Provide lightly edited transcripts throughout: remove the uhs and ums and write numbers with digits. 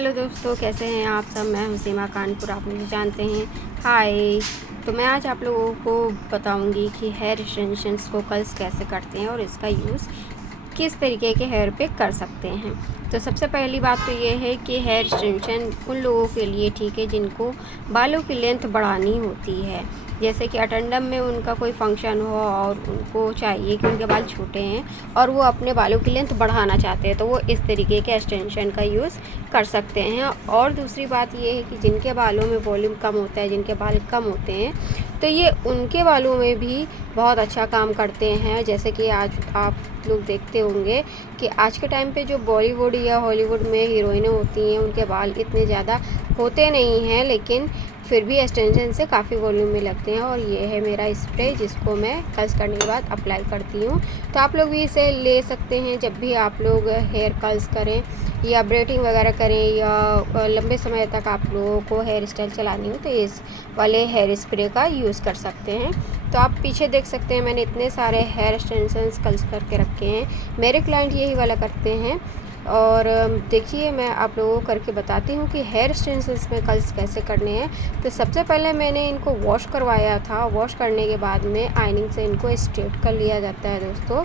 Hello दोस्तों, कैसे हैं आप सब। मैं हूं सीमा कानपुर, आप मुझे जानते हैं। हाय। तो मैं आज आप लोगों को बताऊंगी कि हेयर एक्सटेंशंस को कर्ल्स कैसे करते हैं और इसका यूज़ किस तरीके के हेयर पे कर सकते हैं। तो सबसे पहली बात तो ये है कि हेयर एक्सटेंशन उन लोगों के लिए ठीक है जिनको बालों की लेंथ बढ़ानी होती है। जैसे कि अटेंडम में उनका कोई फंक्शन हो और उनको चाहिए कि उनके बाल छोटे हैं और वो अपने बालों की लेंथ बढ़ाना चाहते हैं, तो वो इस तरीके के एक्सटेंशन का यूज़ कर सकते हैं। और दूसरी बात ये है कि जिनके बालों में वॉल्यूम कम होता है, जिनके बाल कम होते हैं, तो ये उनके बालों में भी बहुत अच्छा काम करते हैं। जैसे कि आज आप लोग देखते होंगे कि आज के टाइम पे जो बॉलीवुड या हॉलीवुड में हीरोइनें होती हैं, उनके बाल इतने ज़्यादा होते नहीं हैं, लेकिन फिर भी एक्सटेंशन से काफ़ी वॉल्यूम में लगते हैं। और ये है मेरा स्प्रे, जिसको मैं कर्ल्स करने के बाद अप्लाई करती हूँ। तो आप लोग भी इसे ले सकते हैं जब भी आप लोग हेयर कर्ल्स करें या ब्रेडिंग वगैरह करें या लंबे समय तक आप लोगों को हेयर स्टाइल चलानी हो, तो इस वाले हेयर स्प्रे का यूज़ कर सकते हैं। तो आप पीछे देख सकते हैं, मैंने इतने सारे हेयर एक्सटेंशंस कर्ल्स करके रखे हैं। मेरे क्लाइंट यही वाला करते हैं। और देखिए, मैं आप लोगों को करके बताती हूँ कि हेयर एक्सटेंशंस में कर्ल्स कैसे करने हैं। तो सबसे पहले मैंने इनको वॉश करवाया था। वॉश करने के बाद में आयनिंग से इनको स्ट्रेट कर लिया जाता है दोस्तों।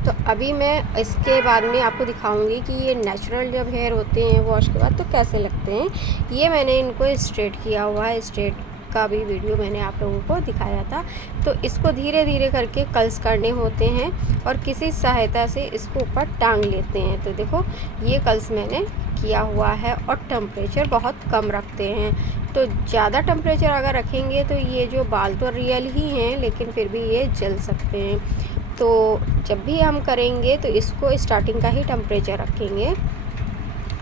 तो अभी मैं इसके बाद में आपको दिखाऊंगी कि ये नेचुरल जब हेयर होते हैं वॉश के बाद तो कैसे लगते हैं। ये मैंने इनको स्ट्रेट किया हुआ है, स्ट्रेट का भी वीडियो मैंने आप लोगों को दिखाया था। तो इसको धीरे धीरे करके कर्ल्स करने होते हैं और किसी सहायता से इसको ऊपर टांग लेते हैं। तो देखो, ये कर्ल्स मैंने किया हुआ है। और टेम्परेचर बहुत कम रखते हैं। तो ज़्यादा टेम्परेचर अगर रखेंगे तो ये जो बाल तो रियल ही हैं, लेकिन फिर भी ये जल सकते हैं। तो जब भी हम करेंगे तो इसको स्टार्टिंग का ही टेम्परेचर रखेंगे।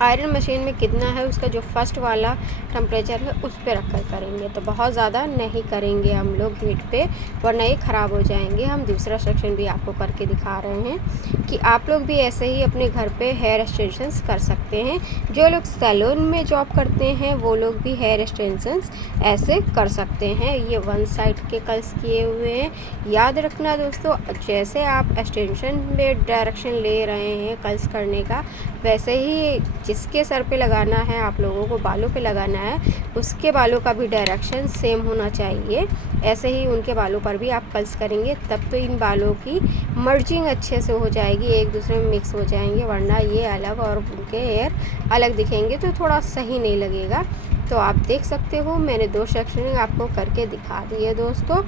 आयरन मशीन में कितना है उसका जो फर्स्ट वाला टेम्परेचर है उस पर रख कर करेंगे। तो बहुत ज़्यादा नहीं करेंगे हम लोग हीट पे, वरना ये ख़राब हो जाएंगे। हम दूसरा सेक्शन भी आपको करके दिखा रहे हैं कि आप लोग भी ऐसे ही अपने घर पे हेयर एक्सटेंशंस कर सकते हैं। जो लोग सैलून में जॉब करते हैं वो लोग भी हेयर एक्सटेंशंस ऐसे कर सकते हैं। ये वन साइड के कर्ल्स किए हुए हैं। याद रखना दोस्तों, जैसे आप एक्सटेंशन में डायरेक्शन ले रहे हैं कर्ल्स करने का, वैसे ही जिसके सर पे लगाना है, आप लोगों को बालों पे लगाना है, उसके बालों का भी डायरेक्शन सेम होना चाहिए। ऐसे ही उनके बालों पर भी आप कर्ल्स करेंगे, तब तो इन बालों की मर्जिंग अच्छे से हो जाएगी, एक दूसरे में मिक्स हो जाएंगे। वरना ये अलग और उनके हेयर अलग दिखेंगे तो थोड़ा सही नहीं लगेगा। तो आप देख सकते हो, मैंने 2 सेक्शन आपको करके दिखा दिए दोस्तों।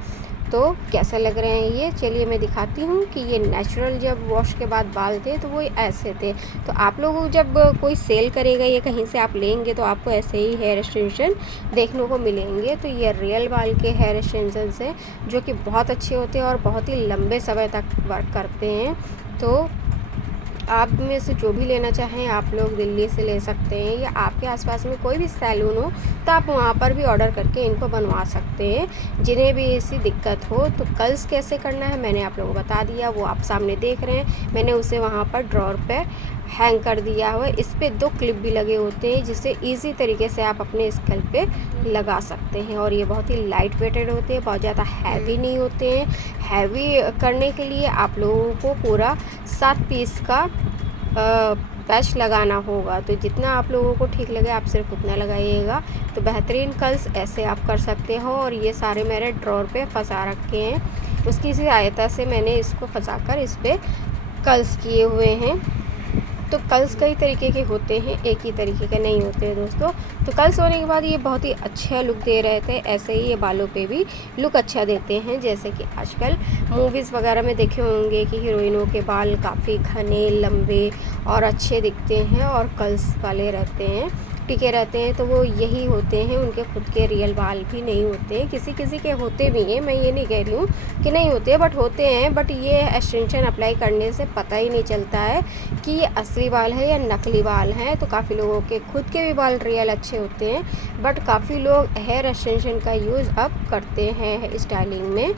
तो कैसे लग रहे हैं ये, चलिए मैं दिखाती हूँ कि ये नेचुरल जब वॉश के बाद बाल थे तो वो ऐसे थे। तो आप लोग जब कोई सेल करेगा या कहीं से आप लेंगे तो आपको ऐसे ही हेयर एक्सटेंशन देखने को मिलेंगे। तो ये रियल बाल के हेयर एक्सटेंशंस हैं जो कि बहुत अच्छे होते हैं और बहुत ही लंबे समय तक वर्क करते हैं। तो आप में से जो भी लेना चाहें आप लोग दिल्ली से ले सकते हैं, या आपके आसपास में कोई भी सैलून हो तो आप वहाँ पर भी ऑर्डर करके इनको बनवा सकते हैं, जिन्हें भी ऐसी दिक्कत हो। तो कर्ल्स कैसे करना है मैंने आप लोगों को बता दिया, वो आप सामने देख रहे हैं। मैंने उसे वहाँ पर ड्रॉर पर हैंग कर दिया हुआ है। इस पर 2 क्लिप भी लगे होते हैं, जिससे ईजी तरीके से आप अपने स्कैल्प पे लगा सकते हैं। और ये बहुत ही लाइट वेटेड होते हैं, बहुत ज़्यादा हैवी नहीं होते हैं। हैवी करने के लिए आप लोगों को पूरा 7 पीस का पैच लगाना होगा। तो जितना आप लोगों को ठीक लगे आप सिर्फ उतना लगाइएगा। तो बेहतरीन कर्ल्स ऐसे आप कर सकते हो। और ये सारे मेरे ड्रॉर पे फंसा रखे हैं, उसकी सहायता से मैंने इसको फंसाकर इस पर कर्ल्स किए हुए हैं। तो कर्ल्स कई तरीके के होते हैं, एक ही तरीके के नहीं होते हैं दोस्तों। तो कर्ल्स होने के बाद ये बहुत ही अच्छा लुक दे रहे थे, ऐसे ही ये बालों पे भी लुक अच्छा देते हैं। जैसे कि आजकल मूवीज़ वगैरह में देखे होंगे कि हीरोइनों के बाल काफ़ी घने, लंबे और अच्छे दिखते हैं और कर्ल्स वाले रहते हैं, टिके रहते हैं। तो वो यही होते हैं, उनके खुद के रियल बाल भी नहीं होते हैं। किसी किसी के होते भी हैं, मैं ये नहीं कह रही हूँ कि नहीं होते, बट होते हैं। बट ये एक्सटेंशन अप्लाई करने से पता ही नहीं चलता है कि ये असली बाल है या नकली बाल हैं। तो काफ़ी लोगों के खुद के भी बाल रियल अच्छे होते हैं, बट काफ़ी लोग हेयर एक्सटेंशन का यूज़ अब करते हैं स्टाइलिंग में।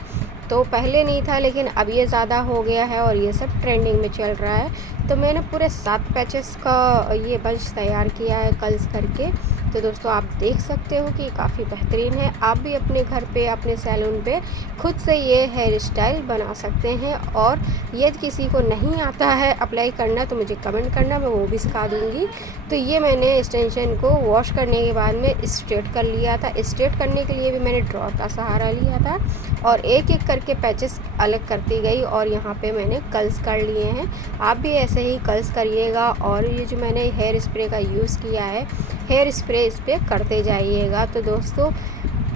तो पहले नहीं था, लेकिन अब ये ज़्यादा हो गया है और ये सब ट्रेंडिंग में चल रहा है। तो मैंने पूरे 7 पैचेस का ये बंच तैयार किया है कर्ल्स करके। तो दोस्तों आप देख सकते हो कि काफ़ी बेहतरीन है। आप भी अपने घर पे, अपने सैलून पे खुद से ये हेयर स्टाइल बना सकते हैं। और यदि किसी को नहीं आता है अप्लाई करना तो मुझे कमेंट करना, मैं वो भी सिखा दूँगी। तो ये मैंने एक्सटेंशन को वॉश करने के बाद में स्ट्रेट कर लिया था। स्ट्रेट करने के लिए भी मैंने ड्रॉर का सहारा लिया था और एक एक करके पैचेस अलग करती गई और यहाँ पे मैंने कर्ल्स कर लिए हैं। आप भी ऐसे ही कर्ल्स करिएगा। और ये जो मैंने हेयर स्प्रे का यूज़ किया है, हेयर स्प्रे इस पर करते जाइएगा। तो दोस्तों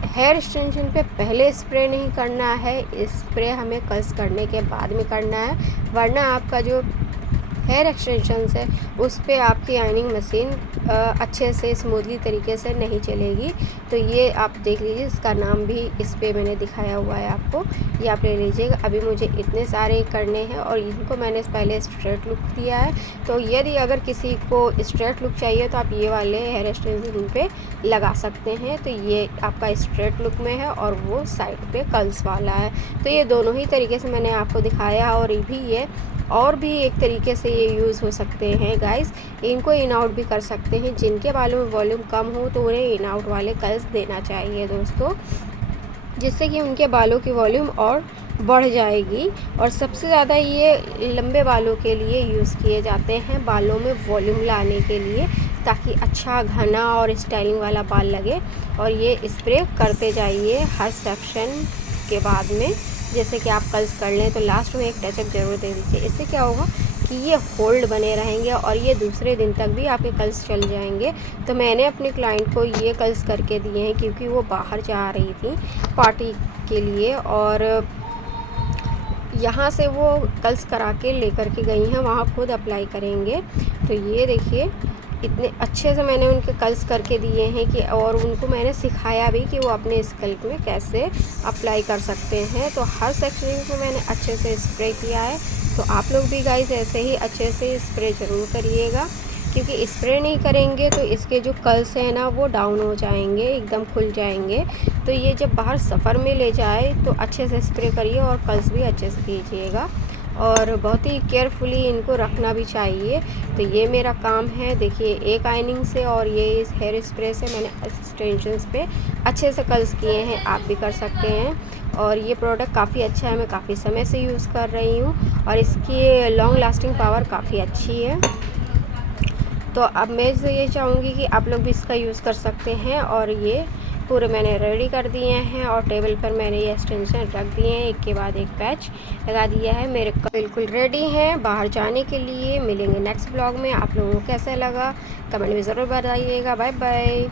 हेयर एक्सटेंशन पे पहले स्प्रे नहीं करना है, स्प्रे हमें कर्ल्स करने के बाद में करना है, वरना आपका जो हेयर एक्सटेंशंस है उस पे आपकी आयनिंग मशीन अच्छे से स्मूथली तरीके से नहीं चलेगी। तो ये आप देख लीजिए, इसका नाम भी इस पे मैंने दिखाया हुआ है आपको, ये आप ले लीजिएगा। अभी मुझे इतने सारे करने हैं और इनको मैंने पहले स्ट्रेट लुक दिया है। तो यदि अगर किसी को स्ट्रेट लुक चाहिए तो आप ये वाले हेयर एक्सटेंशन पे लगा सकते हैं। तो ये आपका स्ट्रेट लुक में है और वो साइड पे कर्ल्स वाला है। तो ये दोनों ही तरीके से मैंने आपको दिखाया। और ये और भी एक तरीके से ये यूज़ हो सकते हैं गाइस। इनको इन आउट भी कर सकते हैं। जिनके बालों में वॉल्यूम कम हो तो उन्हें इन आउट वाले कर्ल्स देना चाहिए दोस्तों, जिससे कि उनके बालों की वॉल्यूम और बढ़ जाएगी। और सबसे ज़्यादा ये लंबे बालों के लिए यूज़ किए जाते हैं, बालों में वॉल्यूम लाने के लिए, ताकि अच्छा घना और स्टाइलिंग वाला बाल लगे। और ये स्प्रे करते जाइए हर सेक्शन के बाद में। जैसे कि आप कर्ल्स कर लें तो लास्ट में एक टचअप ज़रूर दे दीजिए। इससे क्या होगा कि ये होल्ड बने रहेंगे और ये दूसरे दिन तक भी आपके कर्ल्स चल जाएंगे। तो मैंने अपने क्लाइंट को ये कर्ल्स करके दिए हैं क्योंकि वो बाहर जा रही थी पार्टी के लिए और यहाँ से वो कर्ल्स करा के लेकर के गई हैं, वहाँ खुद अप्लाई करेंगे। तो ये देखिए इतने अच्छे से मैंने उनके कर्ल्स करके दिए हैं कि, और उनको मैंने सिखाया भी कि वो अपने स्कल्प में कैसे अप्लाई कर सकते हैं। तो हर सेक्शन को मैंने अच्छे से स्प्रे किया है। तो आप लोग भी गाइस ऐसे ही अच्छे से स्प्रे ज़रूर करिएगा, क्योंकि स्प्रे नहीं करेंगे तो इसके जो कर्ल्स हैं ना वो डाउन हो जाएंगे, एकदम खुल जाएंगे। तो ये जब बाहर सफ़र में ले जाए तो अच्छे से स्प्रे करिए और कर्ल्स भी अच्छे से कीजिएगा और बहुत ही केयरफुली इनको रखना भी चाहिए। तो ये मेरा काम है। देखिए एक आयनिंग से और ये इस हेयर स्प्रे से मैंने एक्सटेंशंस पे अच्छे से कर्ल्स किए हैं, आप भी कर सकते हैं। और ये प्रोडक्ट काफ़ी अच्छा है, मैं काफ़ी समय से यूज़ कर रही हूँ और इसकी लॉन्ग लास्टिंग पावर काफ़ी अच्छी है। तो अब मैं ये चाहूँगी कि आप लोग भी इसका यूज़ कर सकते हैं। और ये पूरे मैंने रेडी कर दिए हैं और टेबल पर मैंने ये एक्सटेंशन रख दिए हैं, एक के बाद एक पैच लगा दिया है। मेरे बिल्कुल रेडी हैं बाहर जाने के लिए। मिलेंगे नेक्स्ट ब्लॉग में। आप लोगों को कैसा लगा कमेंट में ज़रूर बताइएगा। Bye bye.